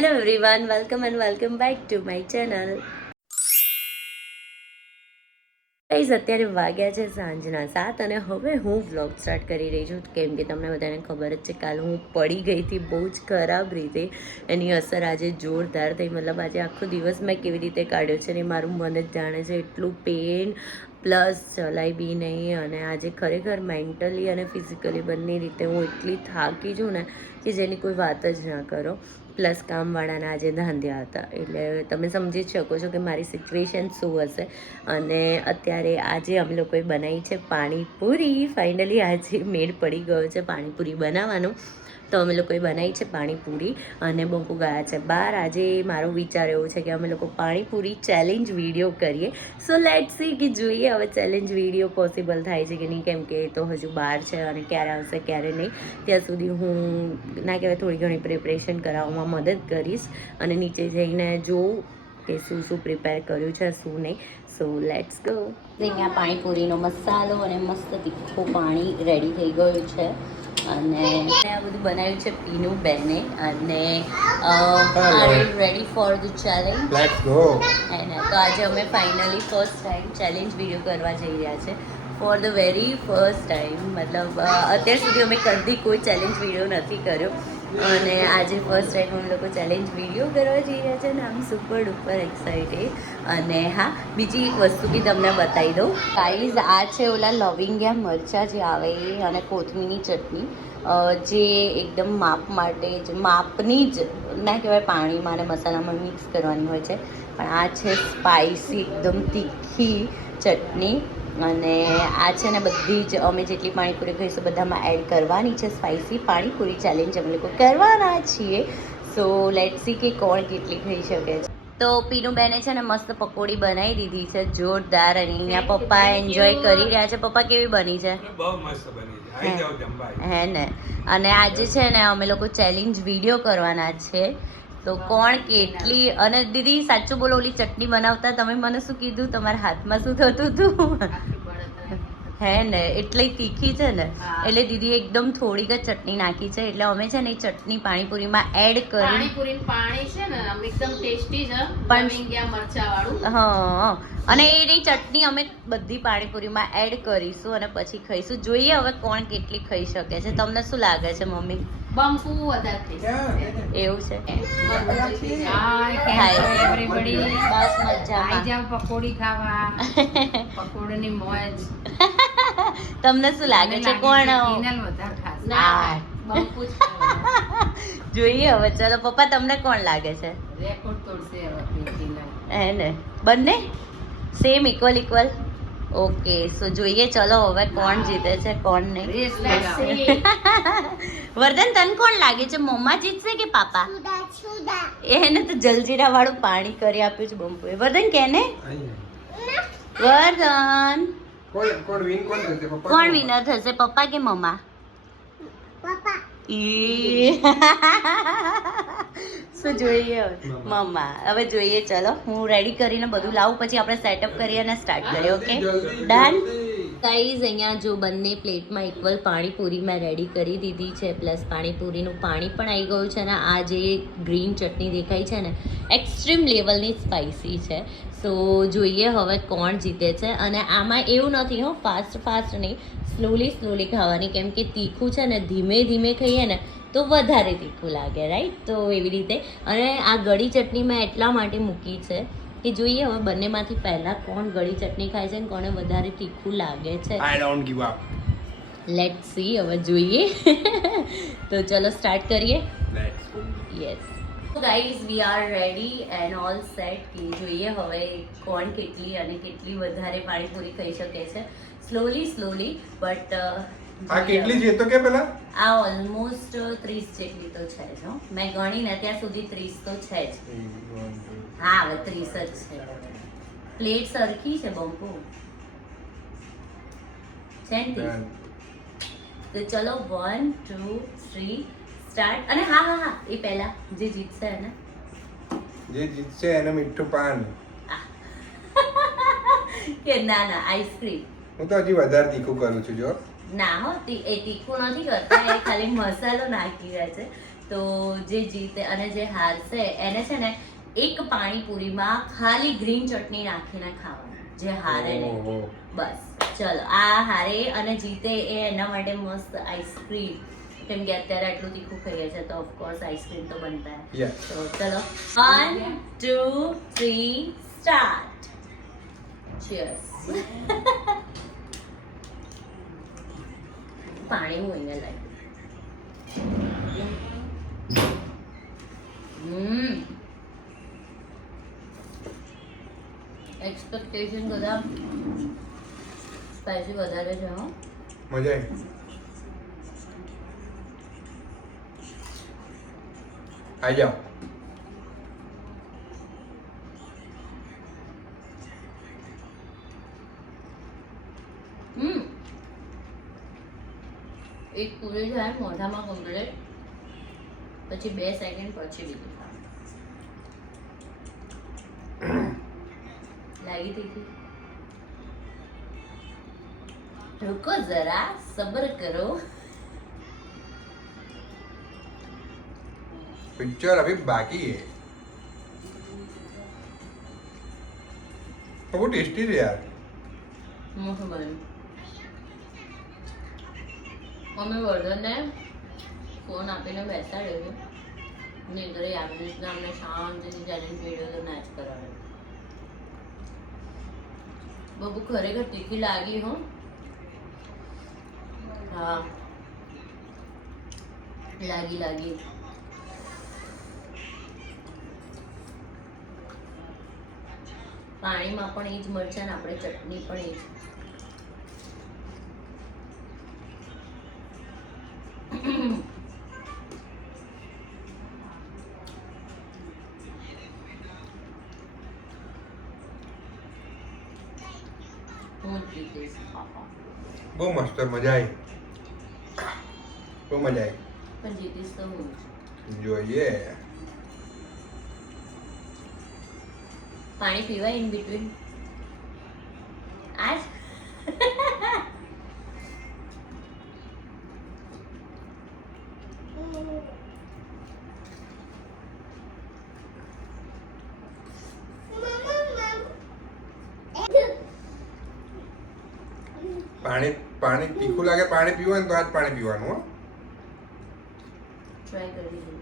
Hello everyone, welcome and welcome back to my channel. Guys, અત્યારે વાગ્યા છે સાંજના 7 અને હવે હું વ્લોગ સ્ટાર્ટ કરી રહી છું. કેમ કે તમને બધાને ખબર જ છે, કાલે હું પડી ગઈ હતી બહુ જ ખરાબ રીતે. એની અસર આજે જોરદાર થઈ. મતલબ આજે આખો દિવસ મેં કેવી રીતે કાઢ્યો છે ને મારું મન જ જાણે છે. એટલું પેન પ્લસ ચલાઈ બી નહીં, અને આજે ખરેખર મેન્ટલી અને ફિઝિકલી બંને રીતે હું એટલી થાકી છું ને કે જેની કોઈ વાત જ ના કરો. પ્લસ કામવાળાના આજે ધાંધ્યા હતા, એટલે તમે સમજી જ શકો છો કે મારી સિચ્યુએશન શું હશે. અને અત્યારે આજે અમે લોકોએ બનાવી છે પાણીપુરી. ફાઇનલી આજે મેળ પડી ગયો છે પાણીપુરી બનાવવાનો. તો અમે લોકોએ બનાવી છે પાણીપુરી અને બપુ ગયા છે બહાર. આજે મારો વિચાર એવો છે કે અમે લોકો પાણીપુરી ચેલેન્જ વિડીયો કરીએ. સો લેટ્સ સી કે જોઈએ હવે ચેલેન્જ વિડીયો પોસિબલ થાય છે કે નહીં, કેમ કે એ તો હજુ બહાર છે અને ક્યારે આવશે ક્યારે નહીં. ત્યાં સુધી હું ના કહેવાય થોડી ઘણી પ્રિપરેશન કરાવવામાં મદદ કરીશ અને નીચે જઈને જોઉં કે શું શું પ્રિપેર કર્યું છે શું નહીં. So let's go. અહીંયા પાણીપુરીનો મસાલો અને મસ્ત તીખું પાણી રેડી થઈ ગયું છે. અને આ બધું બનાવ્યું છે પીનું બેને. અને ready for the challenge. Let's go. અને તો આજે અમે finally first time challenge video કરવા જઈ રહ્યા છે. For the very first time. મતલબ અત્યાર સુધી અમે કદી કોઈ ચેલેન્જ વિડીયો નથી કર્યો અને આજે ફર્સ્ટ ટાઈમ અમે લોકો ચેલેન્જ વિડીયો કરવા જઈ રહ્યા છે અને આમ સુપર ડુપર એક્સાઇટેડ. અને હા, બીજી એક વસ્તુ બી તમને બતાવી દઉં ગાઈઝ. આ છે ઓલા લવિંગિયા મરચાં જે આવે એ અને કોથમીરની ચટણી, જે એકદમ માપ માટે જ માપની જ ના કહેવાય પાણીમાં અને મસાલામાં મિક્સ કરવાની હોય છે. પણ આ છે સ્પાઇસી એકદમ તીખી ચટણી. અને આ છે ને બધી જ અમે જેટલી પાણીપુરી ખાઈશું બધામાં એડ કરવાની છે સ્પાઇસી પાણીપુરી ચેલેન્જ અમે લોકો કરવાના છીએ. સો લેટ્સ સી કે કોણ કેટલી ખાઈ શકે છે. તો પીનું બેને છે ને મસ્ત પકોડી બનાવી દીધી છે જોરદાર, અને અહીંયા પપ્પા એન્જોય કરી રહ્યા છે. પપ્પા કેવી બની છે? બહુ મસ્ત બની છે. આઈ જાવ જમવા. હે ને. અને આજે છે ને અમે લોકો ચેલેન્જ વિડીયો કરવાના છે. તો કોણ કેટલી. અને દીદી સાચું બોલો, ઓલી ચટણી બનાવતા તમે મને શું કીધું, તમારા હાથમાં શું થતું હતું? હે ને, એટલે તીખી છે ને એટલે દીદી એકદમ થોડીક જ ચટણી નાખી છે. એટલે અમે છે ને એ ચટણી પાણીપુરીમાં એડ કરી. પાણીપુરીનું પાણી છે ને એકદમ ટેસ્ટી છે, લવિંગિયા મરચા વાળું. હા, અને એની ચટણી અમે બધી પાણીપુરીમાં એડ કરીશું અને પછી ખાઈશું. જોઈએ હવે કોણ કેટલી ખાઈ શકે છે. તમને શું લાગે છે મમ્મી? બંપુ વધારે ખાઈશ. એવું છે? હાય એવરીબડી, બસ મજામાં. આઈ જાવ પકોડી ખાવા. પકોડીની મોજ. તમને શું લાગે છે કોણ? કિનલ વધારે ખાશે. ના, બંપુ જ જોઈએ હવે. ચલો પપ્પા, તમને કોણ લાગે છે? રેકોર્ડ તોડશે હવે કિનલ. હે ને, બંને સેમ ઇક્વલ ઇક્વલ. ઓકે, સો જોઈએ ચલો હવે કોણ જીતે છે કોણ નહીં. રેસ લાગશે. વર્ધન, તને કોણ લાગે છે, મમ્મા જીતશે કે પાપા? એને તો જલજીરા વાળું પાણી કરી આપ્યું છે બંપુએ. વર્ધન કેને? વર્ધન, કોણ વિન કોણ થશે? પપ્પા કોણ વિનર થશે, પપ્પા કે મમ્મા? શું જોઈએ હવે? મમ્મા. હવે જોઈએ ચલો, હું રેડી કરીને બધું લાવું, પછી આપણે સેટઅપ કરીએ અને સ્ટાર્ટ કરીએ. Okay done. ગાઈઝ, અહીંયા જો બંને પ્લેટમાં ઇક્વલ પાણીપુરી મેં રેડી કરી દીધી છે, પ્લસ પાણીપુરીનું પાણી પણ આવી ગયું છે. અને આ જે ગ્રીન ચટણી દેખાય છે ને એક્સ્ટ્રીમ લેવલની સ્પાઇસી છે. સો જોઈએ હવે કોણ જીતે છે. અને આમાં એવું નથી હો, ફાસ્ટ નહીં, સ્લોલી ખાવાની, કેમ કે તીખું છે ને ધીમે ધીમે ખાઈએ ને તો વધારે તીખું લાગે, રાઈટ? તો એવી રીતે. અને આ ગળી ચટણી મેં એટલા માટે મૂકી છે કે જોઈએ હવે બંનેમાંથી પહેલા કોણ ગળી ચટણી ખાય છે અને કોને વધારે તીખું લાગે છે. I don't give up. Let's see, હવે જોઈએ. તો ચલો સ્ટાર્ટ કરીએ. Let's go. Yes guys, we are ready and all set. કે જોઈએ હવે કોણ કેટલી અને કેટલી વધારે પાણીપુરી ખાઈ શકે છે. સ્લોલી બટ આ કેટલી છે તો કે પેલા? આ ઓલમોસ્ટ 30 જેટલી તો છે જ હો. મેં ગણી ને ત્યાં સુધી 30 તો છે જ. હા, હવે 30 જ છે. પ્લેટ સરખી છે બંપુ છે ને? તો ચલો 1 2 3 સ્ટાર્ટ. અને હા, એ પહેલા જે જીતશે એને જે જીતશે એને મીઠું પાન. કે ના આઈસ્ક્રીમ. હું તો હજી વધારે તીખું કરું છું જો. ના હો, એ તીખું નથી કરતા, એ ખાલી મસાલો નાખી રહ્યા છે. તો જે જીતે અને જે હારશે એને છે ને એક પાણીપુરીમાં ખાલી ગ્રીન ચટણી નાખીને ખાવાનું, જે હારે ને. ઓહો. બસ ચલો, આ હારે અને જીતે એ એના માટે મસ્ત આઈસ્ક્રીમ, કેમ કે અત્યારે આટલું તીખું ખાઈએ છે તો ઓફકોર્સ આઈસ્ક્રીમ તો બનતા હે. Yeah. તો ચલો 1 2 3 સ્ટાર્ટ. ચીયર્સ. પાણી હું અહીંયા લાવી. એક્સપેક્ટેશન બધા સ્પાઈસી વધારે છે હો. મજા આવી. આઈ જાઓ. એક પૂરી જાય મોઢામાં કમ્પ્લીટ, પછી 2 સેકન્ડ પછી બીજું ખાવાનું. લાગી તીખી? रुको जरा सब्र करो. पिक्चर अभी बाकी है. तो वो टेस्टी है यार. मस्त बने. અમે વર્ધનને ફોન આપીને બેસાડ્યો છે, નહીંતર એ આવી રીતના અમને શાંતિથી ચેલેન્જ વિડીયો તો ના જ કરાવે. બબુ ખરેખર તીખી લાગી હો. હા લાગી. પાણીમાં પણ એ જ મરચાં ને આપણે ચટણી પણ એ જ. હું જીતીશ. બહુ મસ્ત, મજા આવી. બહુ મજા આવી. પણ જીતીશ તો હું જ. જોઈએ. પાણી પીવાય ઇન બિટવીન આજ. પાણી તીખું લાગે, પાણી પીવાનું તો આજ પાણી પીવાનું હો. ટ્રાય કરી દઉં.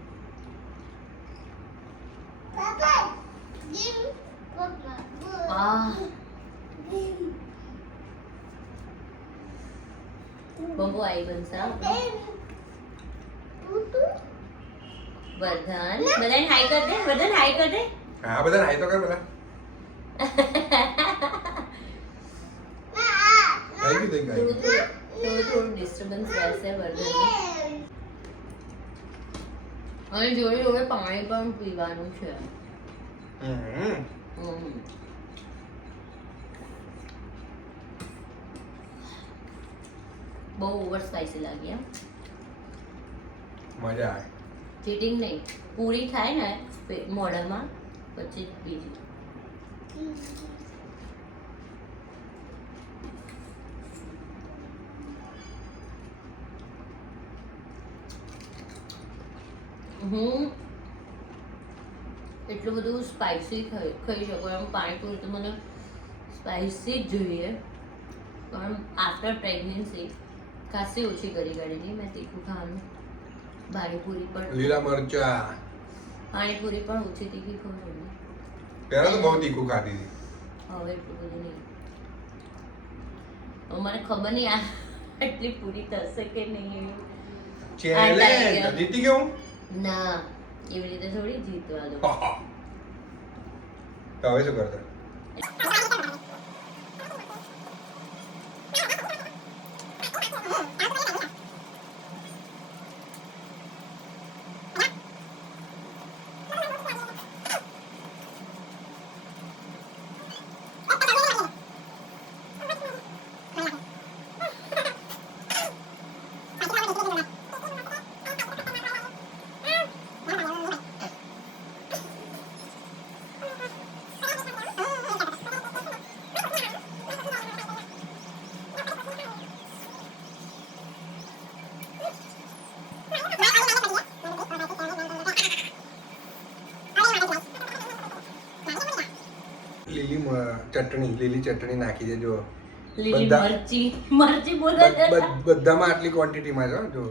બબુ આઈ બનશે. વર્ધન બધાને હાઈ કર દે. વર્ધન હાઈ કર દે. હા બધા હાઈ તો કર બધા. આવી ગયું દેખ આવી. થોડું ડિસ્ટર્બન્સ રહેશે વર્ધન. અને જોડે જોડે પાણી પણ પીવાનું છે. બહુ ઓવર સ્પાઈસી લાગી એમ. મજા આવે. ચીટિંગ નહીં, પૂરી થાય ને મોઢામાં પછી બીજી. હું એટલું બધું સ્પાઈસી ખાઈ શકું એમ. પાણીપુરી તો મને સ્પાઈસી જ જોઈએ, પણ આફ્ટર પ્રેગ્નન્સી ખાસી ઓછી કરી કાઢી મેં તીખું ખાવાનું. પાણીપુરી પણ લીલા મરચા. પાણીપુરી પણ ઓછી તીખી ખાઉં છું. પહેલા તો બહુ તીખું ખાતી હતી. હવે એટલું બધું નહીં. હવે મને ખબર નહીં આ એટલી પૂરી થશે કે નહીં. ચેલેન્જ જીતી ગયો હું. ના એવી રીતે થોડી જીતવા દો. તો હવે શું કરતા? લીલી ચટણી નાખી દેજો લીલી બધા- મરચી બોલે છે. બધામાં આટલી ક્વોન્ટિટીમાં જો જો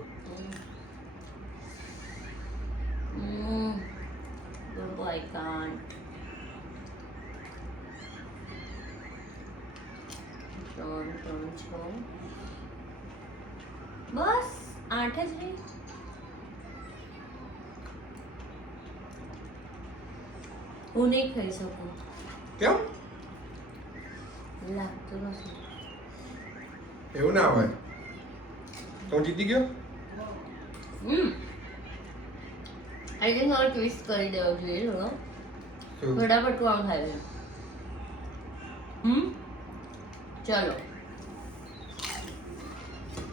Oh, I can't. ત્રણ, છ. બસ 8 જ રહી. હું નહીં ખાઈ શકું, કેમ લાગતું નથી. એવું ના હોય તો હું જીતી ગયો આઈ થિંક હવે ટ્વિસ્ટ કરી દેવો જોઈએ. જો શું? ફટાફટ કોણ ખાય? ચલો.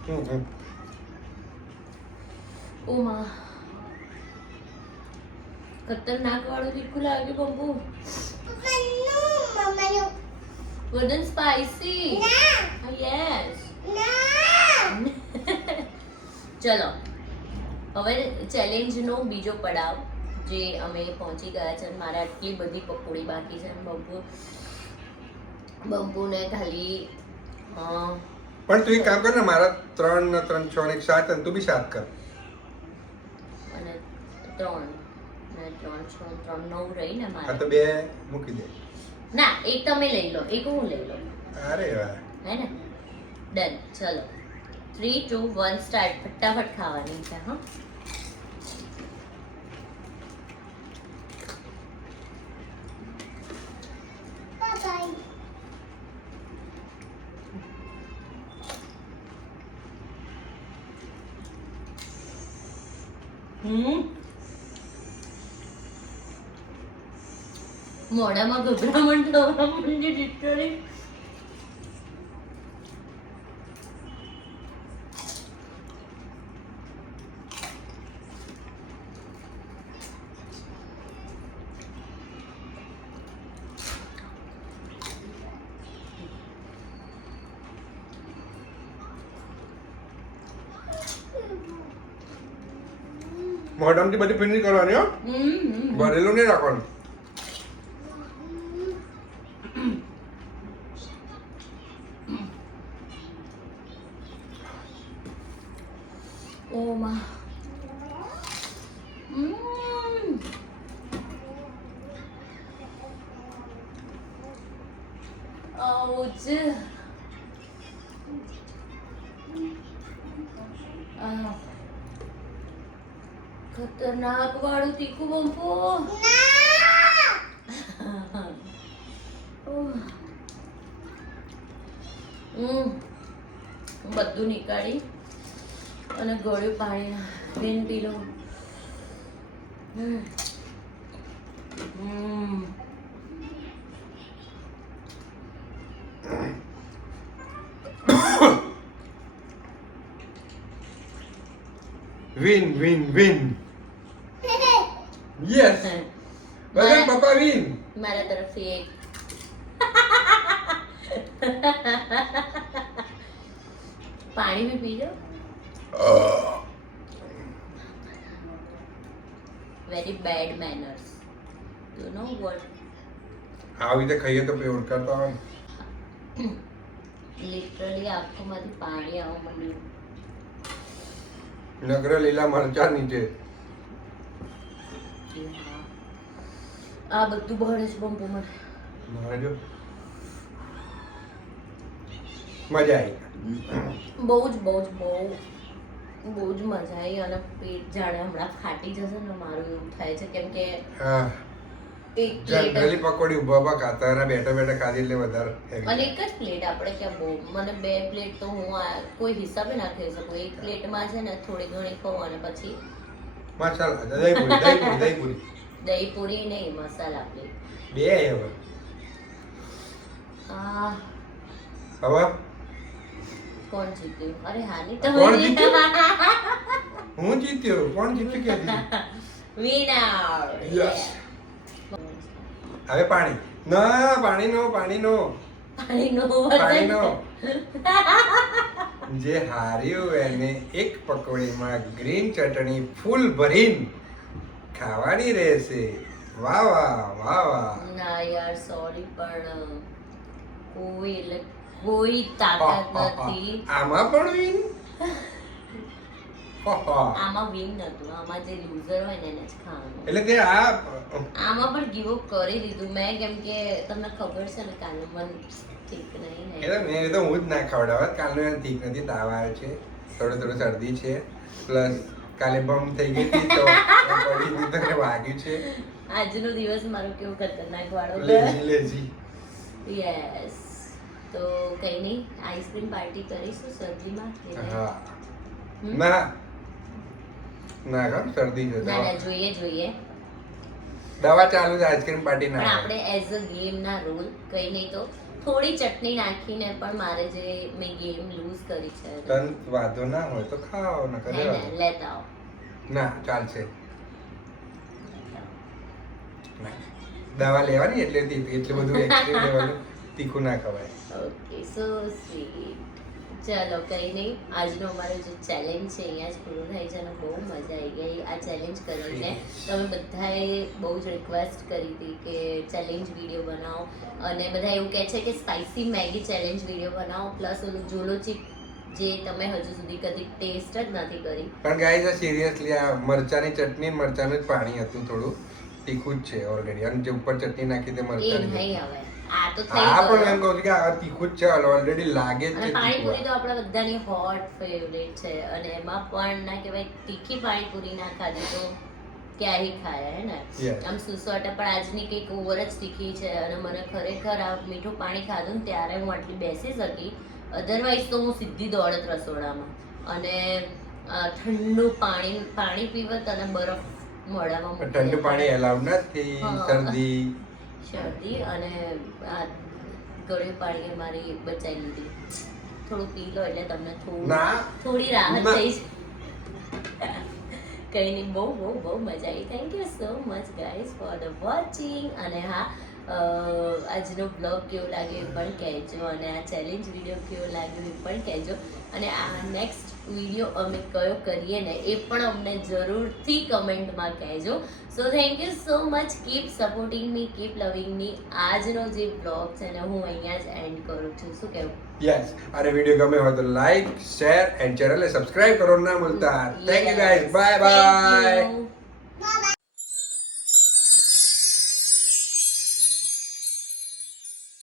હમ. ઓ માં, ખતરનાક વાળું તીખું લાગ્યું પપ્પુ. Wasn't spicy. યસ. ચલો, હવે ચેલેન્જનો બીજો પડાવ જે અમે પહોંચી ગયા છે. મારે આટલી બધી પકોડી બાકી છે. બબ્બુને ખાલી પણ તું એક કામ કર ને, મારા 3 ને 3 6 ને 7 અને તું બી 7 કર. અને 3 ને 3 6 3 9 રહી ને આ મારે. તો 2 મૂકી દે. ના, એક તમે લઈ લો, એક હું લઈ લઉં. અરે વાહ. હે ને? ડન. ચલો 3 2 1 સ્ટાર્ટ. ફટાફટ ખાવાની છે. હા, મોઢામાં ગભરામણ થવા માંડી લિટરલી. મોઢામાંથી બધી ફિનિશ કરવાની હો, ભરેલું નહીં રાખવાનું. ઓ માં. આઉચ. ખતરનાક વાળું તીખું બમ્પો. બધું નીકાળી અને ગળ્યું પાણી બેન પી લો. Win win win. યસ, બગન પપ્પા વિન. મારા તરફથી એક. પાણી બી પીજો. Very bad manners, you know what. આવી રીતે ખાઈએ તો પેટ કરતા હોય. લિટરલી આંખોમાંથી પાણી આવવા માંડ્યું. નગર લીલા મરચા નીચે. આ બધું બહરે છે બમ્પો મને. મારે જો મજા આવી. બહુ જ મજા આવી. અને પેટ જાણે હમણાં ફાટી જશે ને મારું એવું થાય છે. કેમ કે હા, એક પ્લેટ જનરલી પકોડી ઊભા ઊભા ખાતા અને બેઠા બેઠા ખાધી એટલે વધારે heavy. અને એક જ પ્લેટ આપણે ક્યાં બહુ. મને 2 પ્લેટ તો હું કોઈ હિસાબે ના ખાઈ શકું. એક પ્લેટમાં છે ને થોડી ઘણી ખાઉં અને પછી મસાલા દહીં દહીં પૂરી નહીં, મસાલા પ્લેટ. બે હવે હવે કોણ જીત્યું? અરે હાની કોણ તમે જીત્યું? હું જીત્યો. કોણ જીત્યું ક્યાંથી? વિનર. Yes. હવે પાણી. ના, પાણીનો પાણીનો જે હાર્યું એને એક પકોડીમાં ગ્રીન ચટણી ફૂલ ભરીને ખાવાની રહેશે. વાહ વાહ વાહ વાહ ના યાર સોરી પણ કોઈ તાકાત નથી. આમાં પણ win? આમાં વિન નતું, આમાં જે લૂઝર હોય ને એને જ ખાવાનું. એટલે તે આ આમાં પણ ગીવ અપ કરી દીધું મેં, કેમ કે તમને ખબર છે ને કાલે મન ઠીક નહીં ને. એટલે મેં તો હું જ ના ખવડાવત. કાલનું એને ઠીક નથી, તાવ આવે છે, થોડું શરદી છે, પ્લસ કાલે બમ થઈ ગઈ હતી તો પડી હતી તો એને વાગ્યું છે. આજનો દિવસ મારો કેવો ખતરનાક વાળો લેઝી યસ. તો કઈ નહીં, આઈસ્ક્રીમ પાર્ટી કરીશું શરદીમાં કે નહીં? હા હમ? ના ના કામ શરદી છે. ના ના જોઈએ દવા ચાલુ છે, આઈસ્ક્રીમ પાર્ટી પણ ના આપણે એઝ અ ગેમ ના રૂલ કઈ નહીં તો થોડી ચટણી નાખીને પણ મારે જે મેં ગેમ લૂઝ કરી છે તન વાંધો ના હોય તો ખાઓ ના કરે હે ને, લેતા આવો. ના ચાલશે. ના. દવા લેવાની એટલે એટલું બધું એક્સ્ટ્રીમ લેવાનું તીખું ના ખવાય. Okay so sweet. ચલો કઈ નહીં, આજનો અમારો જે ચેલેન્જ છે અહીંયા જ પૂરો થાય છે અને બહુ મજા આવી ગઈ આ ચેલેન્જ કરીને. તમે બધાએ બહુ જ રિક્વેસ્ટ કરી હતી કે ચેલેન્જ વિડીયો બનાવો, અને બધા એવું કહે છે કે સ્પાઇસી મેગી ચેલેન્જ વિડીયો બનાવો, પ્લસ ઓલું જોલો ચીપ જે તમે હજુ સુધી કદી ટેસ્ટ જ નથી કરી. પણ ગાઈઝ આ સિરિયસલી આ મરચાની ચટણી મરચાનું જ પાણી હતું, થોડું તીખું જ છે ઓલરેડી, અને જે ઉપર ચટણી નાખી તે એ મરચાની નહીં હવે, આ તો થઈ આ પણ ગયું. એમ કહું છું કે આ તીખું જ છે, ઓલરેડી લાગે જ અને છે પાણીપુરી તીખું. તો આપણા બધાની હોટ ફેવરેટ છે, અને એમાં પણ ના કહેવાય તીખી પાણીપુરી ના ખાધી તો ક્યારે ખાય હે ને. Yes. આમ સુસવાટા પણ આજની કંઈક ઓવર જ તીખી છે, અને મને ખરેખર આ મીઠું પાણી ખાધું ને ત્યારે હું આટલી બેસી શકી, અધરવાઇઝ તો હું સીધી દોડત રસોડામાં, અને ઠંડુ પાણી પીવત અને બરફ મોઢામાં મૂકી ઠંડુ દેત. પાણી એલાઉડ નથી, હા. શરદી. શરદી અને આ ગળ્યું પાણી મારી બચાવી લીધી. થોડું પી લો એટલે તમને ના. થોડી રાહત ના. થઈ છે. કઈ નહીં, બહુ બહુ બહુ મજા આવી. Thank you so much guys for the watching. અને હા, આજનો બ્લોગ કેવો લાગ્યો એ પણ કહેજો, અને આ ચેલેન્જ વિડીયો કેવો લાગ્યો એ પણ કહેજો, અને આ નેક્સ્ટ વિડીયો અમે કયો કરીએ ને એ પણ અમને જરૂરથી કમેન્ટમાં કહેજો. So thank you so much, keep supporting me, keep loving me. આજનો જે બ્લોગ છે ને હું અહીંયા જ એન્ડ કરું છું. શું કહેવું? યસ, અને વિડીયો ગમે હોય તો લાઈક શેર એન્ડ ચેનલને સબસ્ક્રાઇબ કરો ના ભૂલતા. Thank you guys, bye Thank bye. you.